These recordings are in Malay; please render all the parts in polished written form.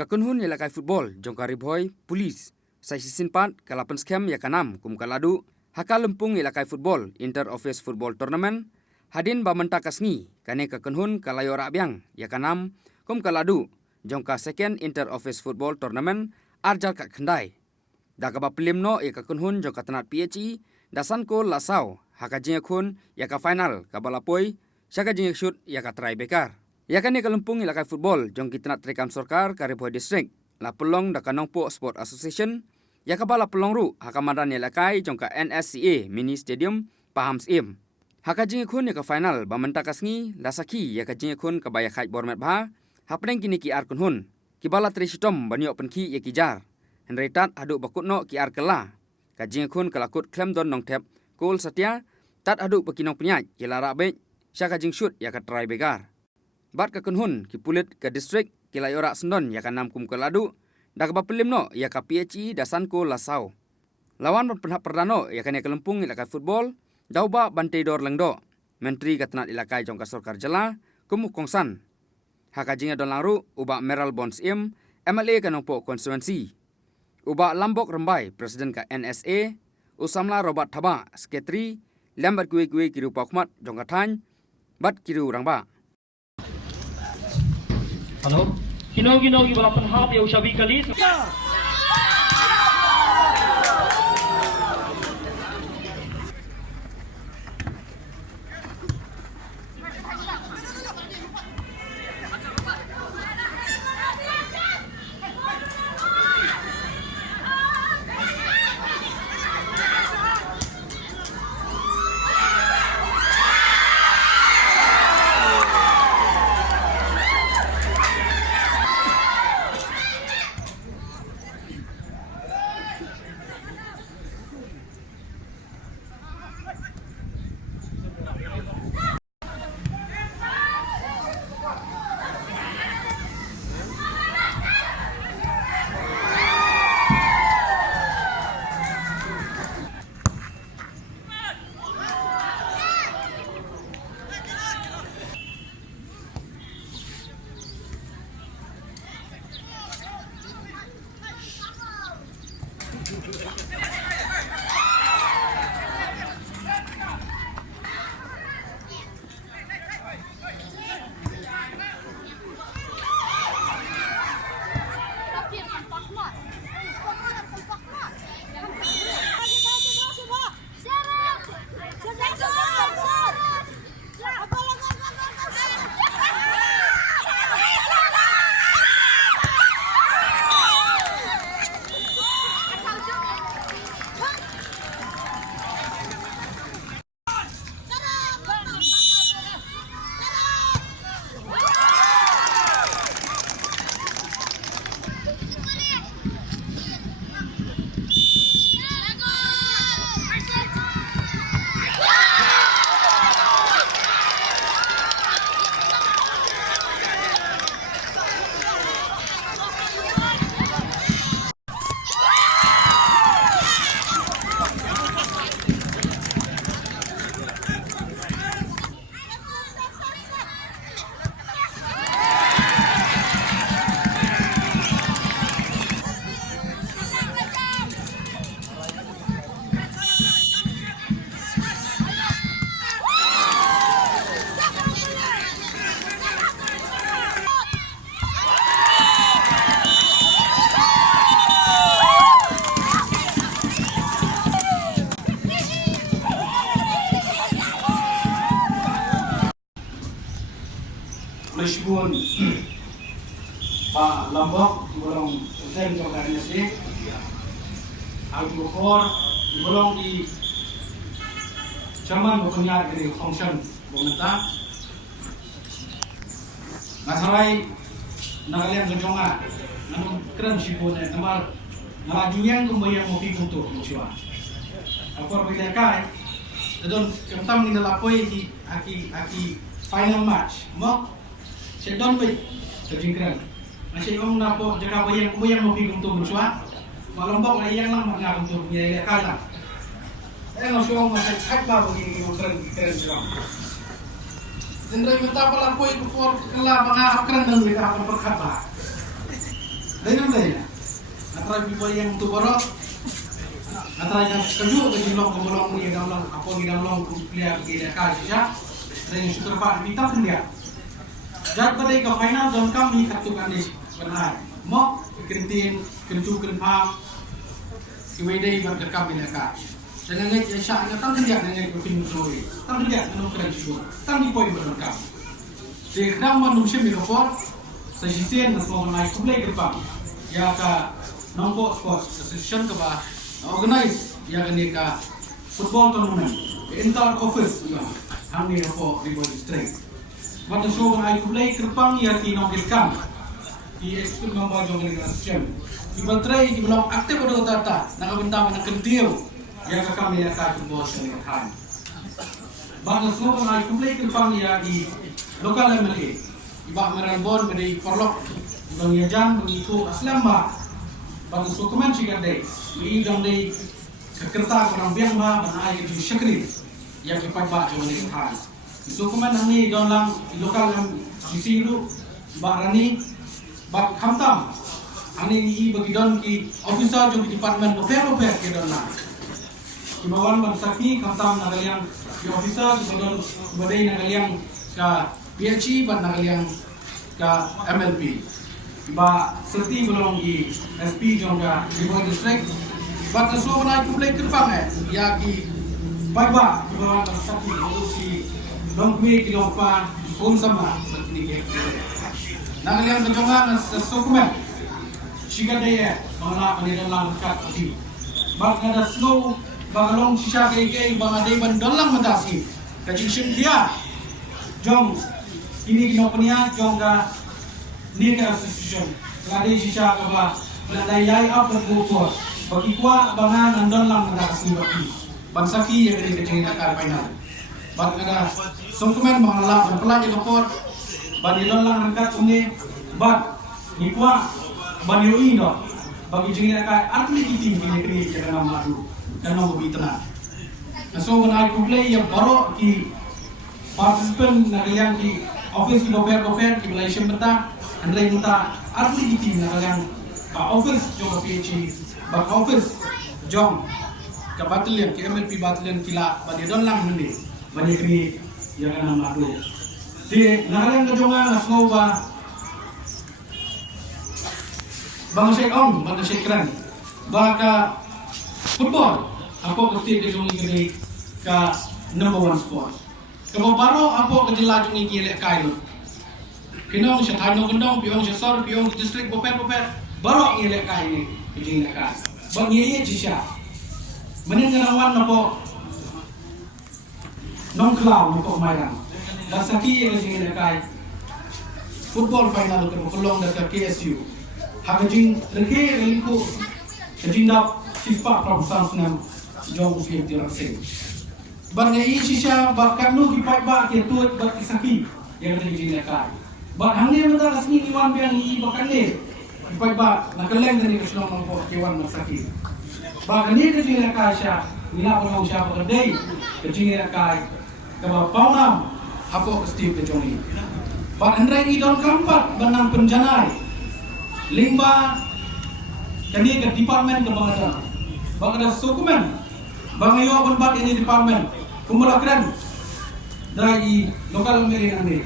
Kakunhun ilakai football jongka ribhoi polis sai sisinpat kalapan skem ya kanam kum kaladu haka lempung ilakai football inter office football tournament hadin bamenta kasngi kane kakunhun kalayo rabyang ya kanam kum kaladu jongka second inter office football tournament arjar ka khandai dakaba pelimno ya kakunhun jongka tanat PHE dasan ko lasau haka jingkhun ya ka final kabalapoi saka jing shoot ya ka try bekar. Yakani kalempung ilakai football jong kitnat rekam sorkar Karibhoi district la pelong da Kanongpo Sport Association yakabala pelong ru hakamandan ilakai jongka NSCA mini stadium Pahams im haka jingkhun ya final bamenta kasngi lasaki ya ka jingkhun kabaya khai bormet bha hapneng kini ki ar kunhun kibala trisitom banyo penki ya kijar henretat adu bakutno ki ar kala ka jingkhun kalakut klemdon nongtep kul satya tat adu pekinong penyaj kilara be syaka jingshoot ya ka try begar. Bat ka kunhun ki pulit ke distrik kilai ora sendon ya ka nam kum keladu dak ba pelimno ya ka PHE dasanko lasau lawan penhap perdano ya ka ne kelempung ilakai football dauba bantai dor lengdo menteri katanat ilakai jongka sorkar jela kumu kongsan haka jinga don langru uba Meral Bonds im MLA Kanongpo constituency uba Lambok Rembai presiden ka NSA usamla Robert Thaba sekretari lambat kuwe kiru pakmat jongka than bat kiru rangba. Halo, Kinogi balapan hap ya usabi kali. Meskipun Pak Lombok belum selesai untuk NSA, Al-Bukhor belum di zaman berpunya dari function pemerintah. Masalah nagalian kejongan, namun keren sipone temal nalajuyang kumbayang mopi untuk musuh. Apa bila kai, dan kemudian kita lapoi di aki final match, mak sedon baik terjingkran. Masih orang napo jaga bayang mopi untuk musuh. Malombok lah yang lah mengaku untuk punya kalah. Langsung masih khabar begini keren juga. Sendiri minta pala koi kupor kela banga keren dan mereka akan berkata. Lain-lain. Antara people yang tu borok, antara yang sejuk ke jumlah pemolong ni dalam apa di dalam player kita kasih dan yang super pak kita pun dia. Jad pada ke final dan kami satukan ni benar. Mak kentin kentu kenpam iwedai berkam bila ka. Dengan ni Aisyah datang dia dengan berpindah story. Tang dia dengan keren juga. Tang di poin berkam. Di dalam manusia milopor sejisen semua naik kublai kerpam. Ya ka nombor sports association ke bah organize ya kini ka football tournament inter office ya kami apa di district pada show naik kublai kerpam ya ki nombor kam di ekspert nombor jong association di bantrai di belum aktif pada kota nak bentang nak kentiu ya ka kami ya ka football senior pada show naik kublai kerpam ya di lokal MLA ibak merambon pada perlok Bangyajan begitu aslam ba bagus dokumen cikar deh ini dong deh kereta orang biang ba bana air di syakri yang kepat ba jawa ni kan dokumen ini dalam lokal yang sisi itu ba rani ba khamtam ani i bagi don ki officer jo department bofer ke don na ibawan ban sakni khamtam nagaliang ki officer ki don badai nagaliang ka PHC ban nagaliang ka MLP ba serti belum di SP jongga di bawah district ba kesuo naik kublai kerpang ya ki baiba di bawah sakit si dongme ki lompa pun sama ni ke nak lihat kejongan dokumen siga daya mana pendidikan langkat di ba ada slow ba long sisa ke ba ada ban dalam medasi kajishin dia jong ini kinopenia jongga ni ke association ada sisa ke ba ladai up berbuat bagi kuat bangan andon lang ada sendiri bansaki yang ini kecil nak kar final bang ada dokumen mengalah berpelan di lapor bagi don lang angkat ini bag ni kuat bagi ui do bagi jengin nak atlet tim ini kini jangan madu dan mau bitna so menai kublai yang baru ki participant nak yang di office ki doper ki Malaysia beta Andai minta atlet tim nak yang ka office jom PHC ba office jom ka battalion ke MLP battalion kila bani don lang hindi bani kini yang kana madu di narang ka jonga asmo ba bang Sheikh Om bang Sheikh Kran ba ka football apa mesti ke jongi kini ka number 1 sport ka baro apa ke jelajung iki lek kailo kinong sa tanong kendong piong sa sor piong district boper baru ngelak kai ni kejing nak kai bang ye jisha menin ngarawan napo non cloud napo mairan dan saki ye kejing nak kai football final ke kolong dekat KSU ha kejing reke reliko kejing dap sifat program senam jong ufiat dirase bang ye jisha bakat nu kipai ba ke tuat bat saki yang kejing nak kai ba hangni mata asni iwan biang ni bakan ni ipai ba nakaleng dari kesulong mangko kewan masaki ba kani kecing ka sya ina ko sya ko dei kecing ka ba paunam hapo steve kejoni ba andrai ni don kampat banang penjanai limba kani ke department ke bangada ba ada dokumen bangayo ban ini department kumulakran dari lokal meri ande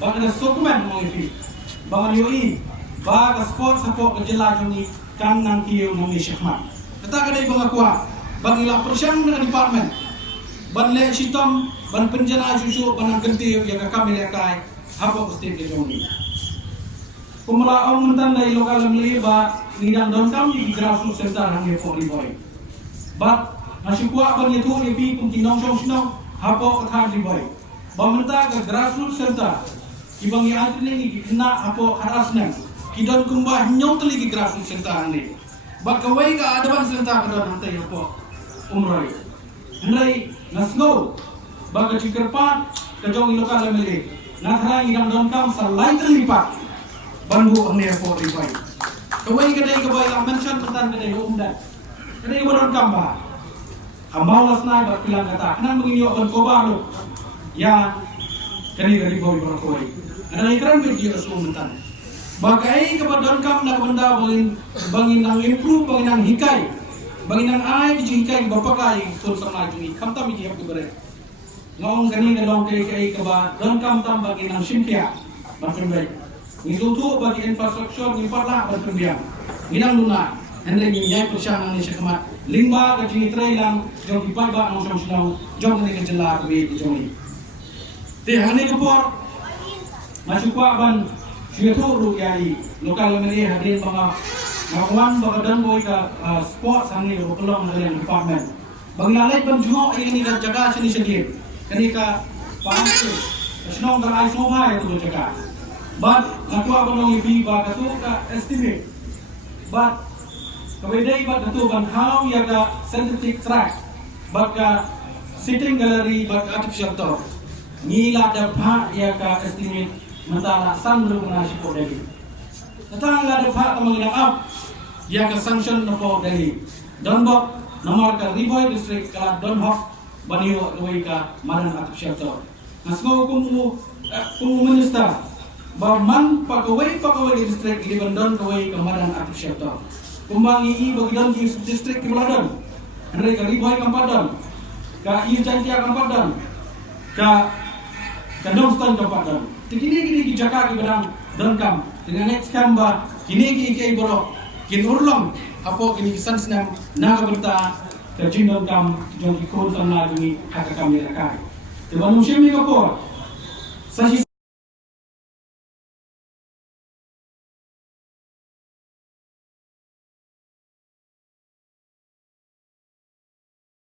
ba ada dokumen mo ipi bangayo i baga sport support ke jelajung ni kan nang kiyo nang syahmat kata kadai bangakwa bagi la persyang dengan department ban le sitom ban penjana susu ban genti ya ka kami le kai hapo state ke joni kumula om mentan dai lokal meli ba nidang don kam di grassroots center hang ye poli boy ba masyukwa ban ye tu ye pi kum tinong song hapo thar di boy ba menta ke grassroots center ibang ya atlet ni kena hapo harassment kidon kumbah nyong teli ki grassroots center ni ba kawai ka adaban center ka don hantai hapo umroy Andai nasno baga cikerpan kejong lokal mele nathara idam don kam salai terlipat bandu ane po ribai kawai kadai kawai la mention pentan kadai umdan kadai bodon kam ba ambau lasnai ba pilang kata kenang begini okon kobaru ya kani dari boy berkoi ada ikran video semua mentan Bagai kepada kam nak benda bangin nang improve bangin nang hikai bangin nang ai ki hikai bapakai tur sama jungi kam tam ki hab bare ngong kani ngalong kai ke ba don kam tam bangin nang simpia barkan bai ni tu bagi infrastruktur ni parla barkan biang ginang luna hendra ni yai persang nang ni sekamat limba ka jingi trailang jong ki pai ba nang sam jong ni ke jela be jongi te hane ke por masuk ban Syukur yai lokal memilih hadirin mga ngawan bagadang boy ka sport sangi ro pelong dari department. Bang nalai ban juho ini ka jaga sini sedih. Kani ka pangsi. Senong ka ai sobai tu jaga. But aku abang ibi ba ka tu ka estimate. But kawedai ba tu ban how ya ka synthetic track. But ka sitting gallery but artificial turf. Nila dapat ya ka estimate mentala sandro na sipo dali. Natang la dapat manginang up ya ka sanction na po dali. Donbok nomor ka Riboy district ka Donhok baniyo gaway ka manan artificial turf. Nasgo kung minister ba man pagaway district iliban don gaway ka manan artificial turf. Kumbang ii bagi don district kibuladon. Andre ka Riboy kampadon. Ka iu jantia kampadon. Ka Donston kampadon. Kini jaga ke bedang dengkam dengan next kamba kini ikai borok kin urlong apo kini kisan senam naga berta ke jin dengkam jong ikon sana demi kata kami rakai. Teman musim ni kapor. Sahih